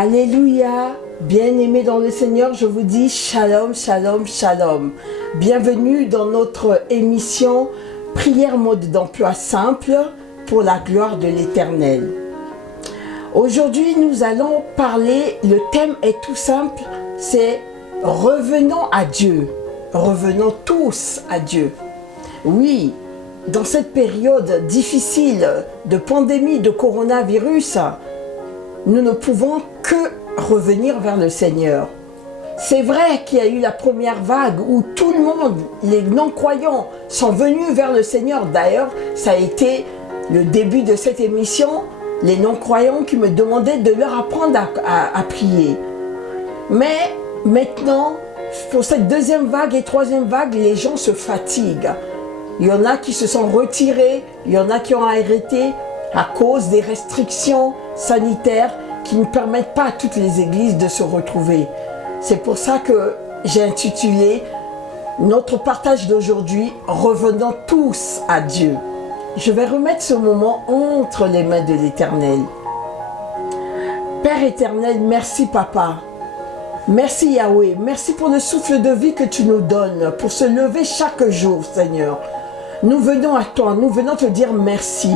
Alléluia, bien-aimés dans le Seigneur, je vous dis shalom, shalom, shalom. Bienvenue dans notre émission Prière mode d'emploi simple pour la gloire de l'Éternel. Aujourd'hui, nous allons parler, le thème est tout simple, c'est revenons à Dieu. Revenons tous à Dieu. Oui, dans cette période difficile de pandémie de coronavirus, nous ne pouvons que revenir vers le Seigneur. C'est vrai qu'il y a eu la première vague où tout le monde, les non-croyants, sont venus vers le Seigneur. D'ailleurs, ça a été le début de cette émission, les non-croyants qui me demandaient de leur apprendre à prier. Mais maintenant, pour cette deuxième vague et troisième vague, les gens se fatiguent. Il y en a qui se sont retirés, il y en a qui ont arrêté à cause des restrictions sanitaires qui ne permettent pas à toutes les églises de se retrouver. C'est pour ça que j'ai intitulé notre partage d'aujourd'hui « Revenons tous à Dieu ». Je vais remettre ce moment entre les mains de l'Éternel. Père éternel, merci Papa. Merci Yahweh, merci pour le souffle de vie que tu nous donnes, pour se lever chaque jour, Seigneur. Nous venons à toi, nous venons te dire merci.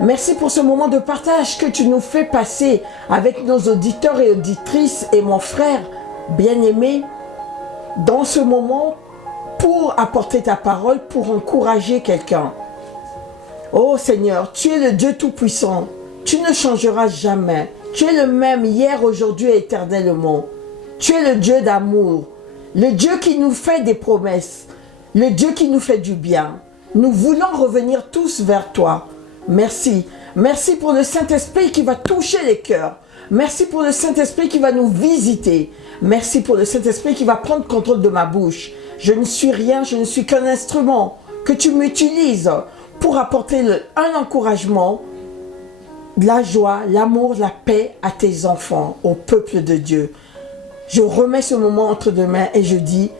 Merci pour ce moment de partage que tu nous fais passer avec nos auditeurs et auditrices et mon frère bien-aimé dans ce moment pour apporter ta parole, pour encourager quelqu'un. Oh Seigneur, tu es le Dieu Tout-Puissant, tu ne changeras jamais. Tu es le même hier, aujourd'hui et éternellement. Tu es le Dieu d'amour, le Dieu qui nous fait des promesses, le Dieu qui nous fait du bien. Nous voulons revenir tous vers toi. Merci. Merci pour le Saint-Esprit qui va toucher les cœurs. Merci pour le Saint-Esprit qui va nous visiter. Merci pour le Saint-Esprit qui va prendre contrôle de ma bouche. Je ne suis rien, je ne suis qu'un instrument que tu m'utilises pour apporter un encouragement, de la joie, l'amour, la paix à tes enfants, au peuple de Dieu. Je remets ce moment entre deux mains et je dis,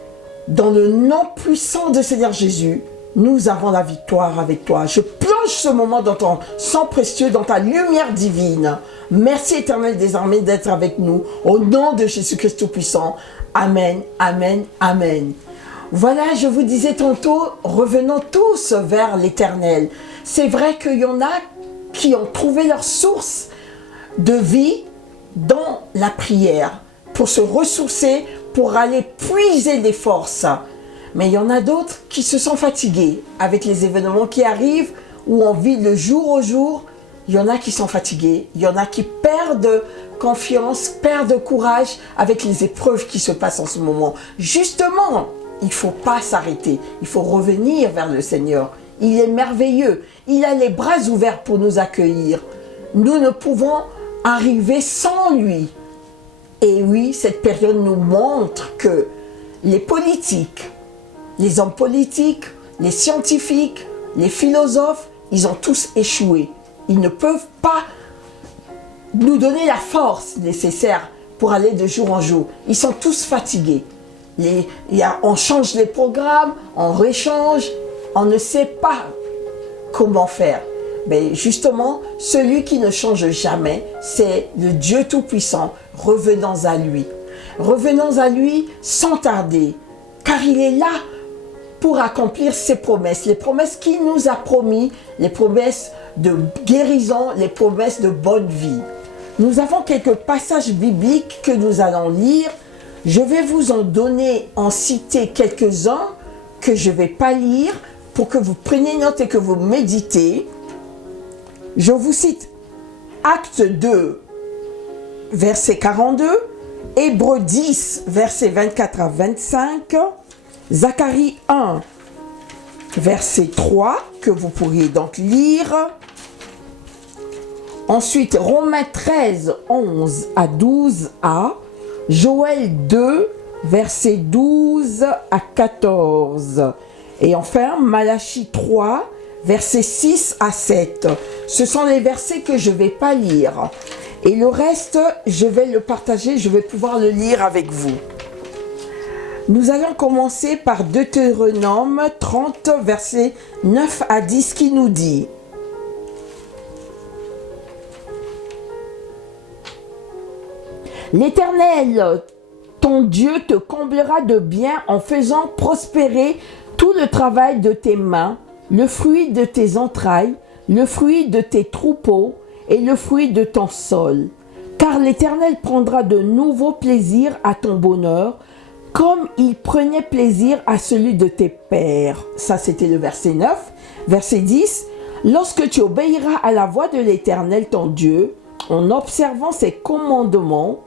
dans le nom puissant de Seigneur Jésus, nous avons la victoire avec toi. Je plonge ce moment dans ton sang précieux, dans ta lumière divine. Merci éternel des armées d'être avec nous. Au nom de Jésus-Christ Tout-Puissant. Amen, amen, amen. Voilà, je vous disais tantôt, revenons tous vers l'Éternel. C'est vrai qu'il y en a qui ont trouvé leur source de vie dans la prière, pour se ressourcer, pour aller puiser des forces. Mais il y en a d'autres qui se sont fatigués avec les événements qui arrivent, où on vit le jour au jour. Il y en a qui sont fatigués, il y en a qui perdent confiance, perdent courage avec les épreuves qui se passent en ce moment. Justement, il ne faut pas s'arrêter, il faut revenir vers le Seigneur. Il est merveilleux, il a les bras ouverts pour nous accueillir. Nous ne pouvons arriver sans lui. Et oui, cette période nous montre que les politiques, les hommes politiques, les scientifiques, les philosophes, ils ont tous échoué. Ils ne peuvent pas nous donner la force nécessaire pour aller de jour en jour. Ils sont tous fatigués. On change les programmes, on réchange, on ne sait pas comment faire. Mais justement, celui qui ne change jamais, c'est le Dieu Tout-Puissant. Revenons à lui. Revenons à lui sans tarder, car il est là pour accomplir ses promesses. Les promesses qu'il nous a promis, les promesses de guérison, les promesses de bonne vie. Nous avons quelques passages bibliques que nous allons lire. Je vais vous en citer quelques-uns que je ne vais pas lire pour que vous preniez note et que vous méditez. Je vous cite Acte 2, verset 42, Hébreux 10, verset 24 à 25, Zacharie 1, verset 3, que vous pourriez donc lire. Ensuite, Romains 13, 11 à 12a, Joël 2, verset 12 à 14. Et enfin, Malachie 3, versets 6 à 7. Ce sont les versets que je ne vais pas lire. Et le reste, je vais le partager, je vais pouvoir le lire avec vous. Nous allons commencer par Deutéronome 30, versets 9 à 10, qui nous dit: L'Éternel, ton Dieu, te comblera de bien en faisant prospérer tout le travail de tes mains, le fruit de tes entrailles, le fruit de tes troupeaux et le fruit de ton sol. Car l'Éternel prendra de nouveaux plaisirs à ton bonheur, comme il prenait plaisir à celui de tes pères. Ça, c'était le verset 9. Verset 10. Lorsque tu obéiras à la voix de l'Éternel, ton Dieu, en observant ses commandements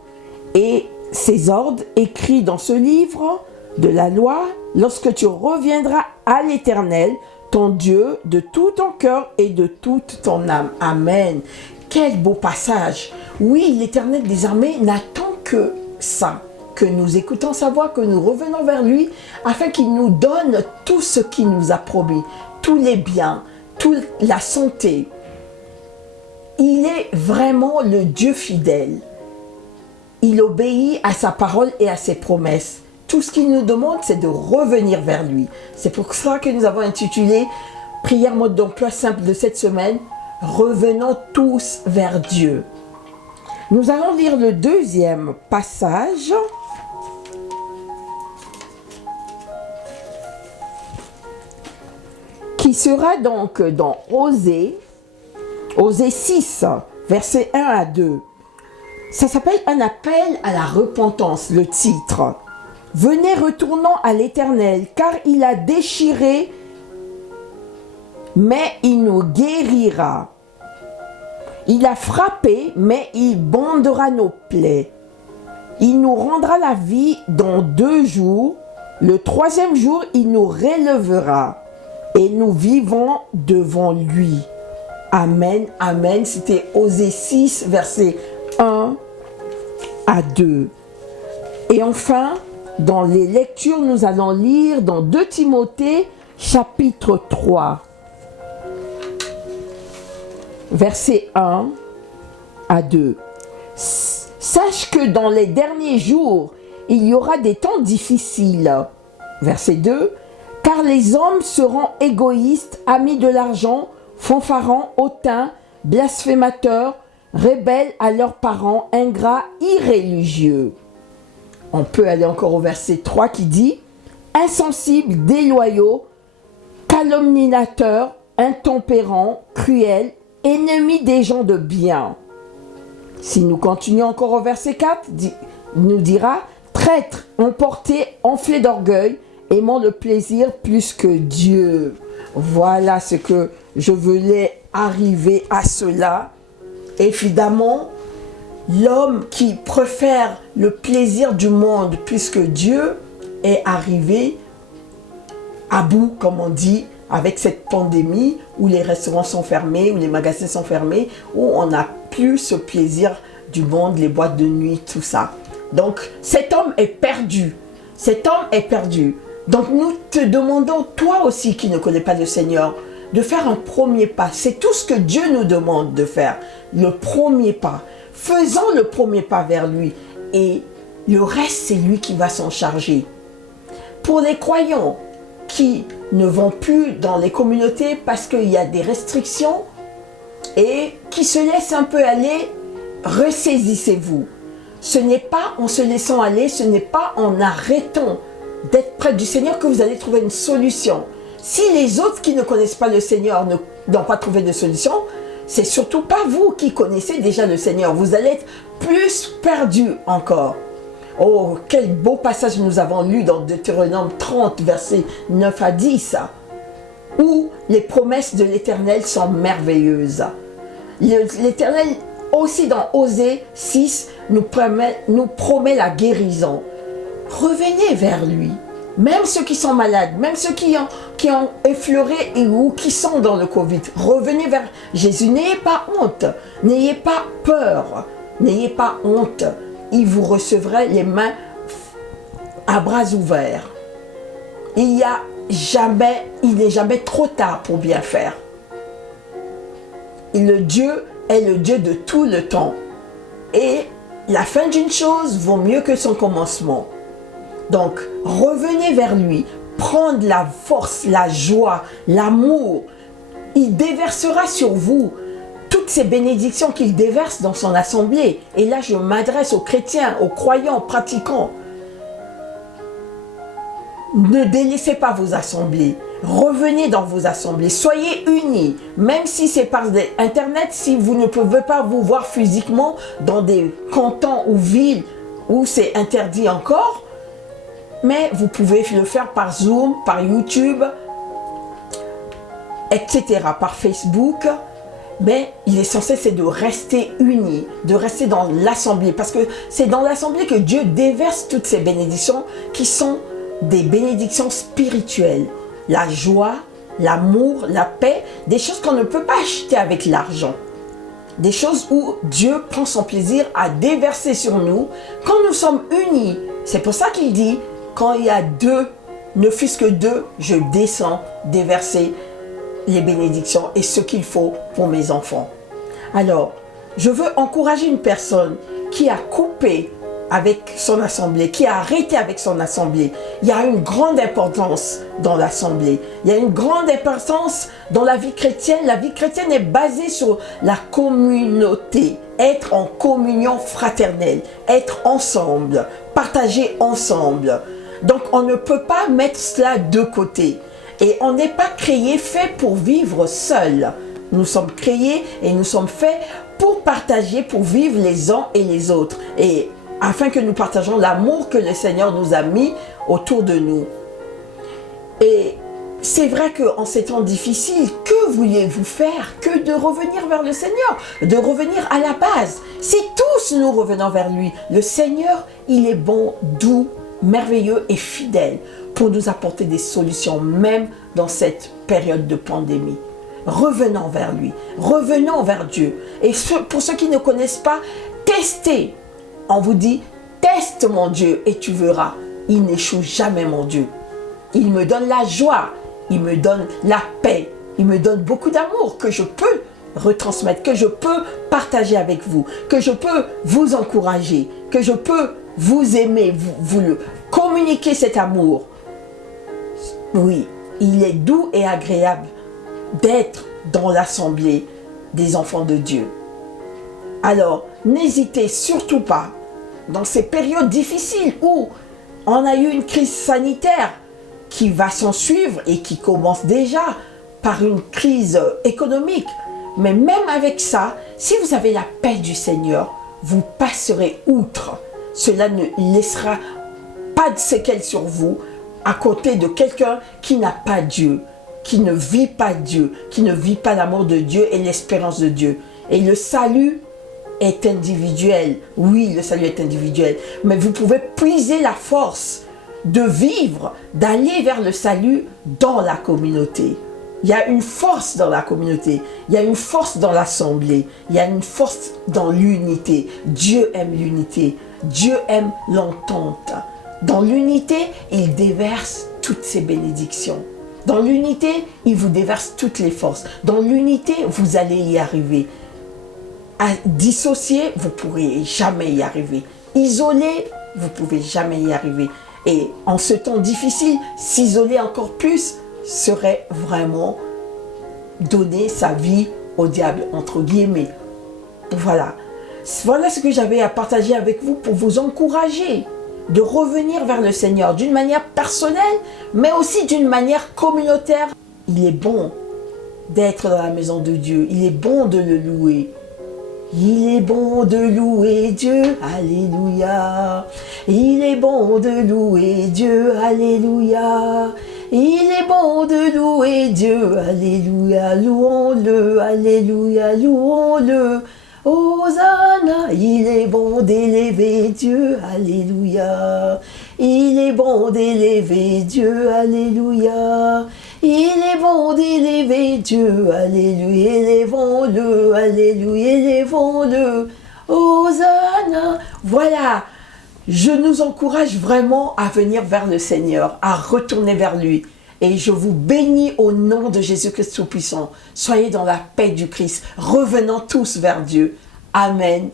et ses ordres écrits dans ce livre de la loi, lorsque tu reviendras à l'Éternel, ton Dieu, de tout ton cœur et de toute ton âme. Amen. Quel beau passage. Oui, l'Éternel des armées n'attend que ça, que nous écoutons sa voix, que nous revenons vers lui, afin qu'il nous donne tout ce qu'il nous a promis, tous les biens, toute la santé. Il est vraiment le Dieu fidèle. Il obéit à sa parole et à ses promesses. Tout ce qu'il nous demande, c'est de revenir vers lui. C'est pour ça que nous avons intitulé Prière mode d'emploi simple de cette semaine, revenons tous vers Dieu. Nous allons lire le deuxième passage. Qui sera donc dans Osée 6, versets 1 à 2. Ça s'appelle un appel à la repentance, le titre. Venez, retournons à l'Éternel, car il a déchiré, mais il nous guérira. Il a frappé, mais il bandera nos plaies. Il nous rendra la vie dans 2 jours. Le 3e jour, il nous relèvera. Et nous vivons devant lui. Amen, amen. C'était Osée 6, versets 1 à 2. Et enfin, dans les lectures, nous allons lire dans 2 Timothée, chapitre 3, versets 1 à 2. Sache que dans les derniers jours, il y aura des temps difficiles. Verset 2. Car les hommes seront égoïstes, amis de l'argent, fanfarons, hautains, blasphémateurs, rebelles à leurs parents, ingrats, irréligieux. On peut aller encore au verset 3 qui dit « Insensibles, déloyaux, calomniateurs, intempérants, cruels, ennemis des gens de bien. » Si nous continuons encore au verset 4, nous dira « Traîtres, emportés, enflés d'orgueil, aimant le plaisir plus que Dieu. » Voilà ce que je voulais arriver à cela. Évidemment, l'homme qui préfère le plaisir du monde plus que Dieu est arrivé à bout, comme on dit, avec cette pandémie où les restaurants sont fermés, où les magasins sont fermés, où on n'a plus ce plaisir du monde, les boîtes de nuit, tout ça. Donc, cet homme est perdu. Cet homme est perdu. Donc nous te demandons, toi aussi qui ne connais pas le Seigneur, de faire un premier pas. C'est tout ce que Dieu nous demande de faire. Le premier pas. Faisons le premier pas vers lui. Et le reste, c'est lui qui va s'en charger. Pour les croyants qui ne vont plus dans les communautés parce qu'il y a des restrictions et qui se laissent un peu aller, ressaisissez-vous. Ce n'est pas en se laissant aller, ce n'est pas en arrêtant d'être près du Seigneur que vous allez trouver une solution. Si les autres qui ne connaissent pas le Seigneur n'ont pas trouvé de solution, c'est surtout pas vous qui connaissez déjà le Seigneur. Vous allez être plus perdu encore. Oh, quel beau passage nous avons lu dans Deutéronome 30, versets 9 à 10, où les promesses de l'Éternel sont merveilleuses. L'Éternel, aussi dans Osée 6, nous promet la guérison. Revenez vers lui. Même ceux qui sont malades, même ceux qui ont effleuré ou qui sont dans le Covid, revenez vers Jésus. N'ayez pas honte, n'ayez pas peur, n'ayez pas honte. Il vous recevra les mains à bras ouverts. Il n'est jamais trop tard pour bien faire. Et le Dieu est le Dieu de tout le temps. Et la fin d'une chose vaut mieux que son commencement. Donc, revenez vers lui, prendre la force, la joie, l'amour. Il déversera sur vous toutes ces bénédictions qu'il déverse dans son assemblée. Et là, je m'adresse aux chrétiens, aux croyants, aux pratiquants. Ne délaissez pas vos assemblées. Revenez dans vos assemblées. Soyez unis. Même si c'est par Internet, si vous ne pouvez pas vous voir physiquement dans des cantons ou villes où c'est interdit encore, mais vous pouvez le faire par Zoom, par YouTube, etc., par Facebook. Mais l'essentiel, c'est de rester unis, de rester dans l'assemblée. Parce que c'est dans l'assemblée que Dieu déverse toutes ces bénédictions qui sont des bénédictions spirituelles. La joie, l'amour, la paix, des choses qu'on ne peut pas acheter avec l'argent. Des choses où Dieu prend son plaisir à déverser sur nous quand nous sommes unis. C'est pour ça qu'il dit, quand il y a deux, ne fût-ce que deux, je descends déverser les bénédictions et ce qu'il faut pour mes enfants. Alors, je veux encourager une personne qui a coupé avec son assemblée, qui a arrêté avec son assemblée. Il y a une grande importance dans l'assemblée. Il y a une grande importance dans la vie chrétienne. La vie chrétienne est basée sur la communauté. Être en communion fraternelle, être ensemble, partager ensemble. Donc on ne peut pas mettre cela de côté. Et on n'est pas créé, fait pour vivre seul. Nous sommes créés et nous sommes faits pour partager, pour vivre les uns et les autres. Et afin que nous partageons l'amour que le Seigneur nous a mis autour de nous. Et c'est vrai qu'en ces temps difficiles, que vouliez-vous faire que de revenir vers le Seigneur, de revenir à la base. Si tous nous revenons vers lui, le Seigneur, il est bon, doux, merveilleux et fidèle pour nous apporter des solutions, même dans cette période de pandémie. Revenons vers lui, revenons vers Dieu. Et pour ceux qui ne connaissent pas, testez. On vous dit, teste mon Dieu et tu verras. Il n'échoue jamais mon Dieu. Il me donne la joie, il me donne la paix, il me donne beaucoup d'amour que je peux retransmettre, que je peux partager avec vous, que je peux vous encourager, que je peux vous aimer, vous le communiquer cet amour. Oui, il est doux et agréable d'être dans l'assemblée des enfants de Dieu. Alors, n'hésitez surtout pas, dans ces périodes difficiles où on a eu une crise sanitaire qui va s'en suivre et qui commence déjà par une crise économique. Mais même avec ça, si vous avez la paix du Seigneur, vous passerez outre. Cela ne laissera pas de séquelles sur vous à côté de quelqu'un qui n'a pas Dieu, qui ne vit pas Dieu, qui ne vit pas l'amour de Dieu et l'espérance de Dieu. Et le salut est individuel. Oui, le salut est individuel. Mais vous pouvez puiser la force de vivre, d'aller vers le salut dans la communauté. Il y a une force dans la communauté. Il y a une force dans l'assemblée. Il y a une force dans l'unité. Dieu aime l'unité. Dieu aime l'entente. Dans l'unité, il déverse toutes ses bénédictions. Dans l'unité, il vous déverse toutes les forces. Dans l'unité, vous allez y arriver. À dissocier, vous ne pourrez jamais y arriver. Isoler, vous ne pouvez jamais y arriver. Et en ce temps difficile, s'isoler encore plus serait vraiment donner sa vie au diable, entre guillemets. Voilà. Voilà ce que j'avais à partager avec vous pour vous encourager de revenir vers le Seigneur d'une manière personnelle, mais aussi d'une manière communautaire. Il est bon d'être dans la maison de Dieu. Il est bon de le louer. Il est bon de louer Dieu, alléluia. Il est bon de louer Dieu, alléluia. Il est bon de louer Dieu, alléluia. Louons-le, alléluia, louons-le. Hosanna, il est bon d'élever Dieu, alléluia. Il est bon d'élever Dieu, alléluia. Il est bon d'élever Dieu, alléluia, élevons-le, alléluia, élevons-le, Hosanna. Voilà, je nous encourage vraiment à venir vers le Seigneur, à retourner vers lui. Et je vous bénis au nom de Jésus-Christ Tout-Puissant. Soyez dans la paix du Christ, revenons tous vers Dieu. Amen.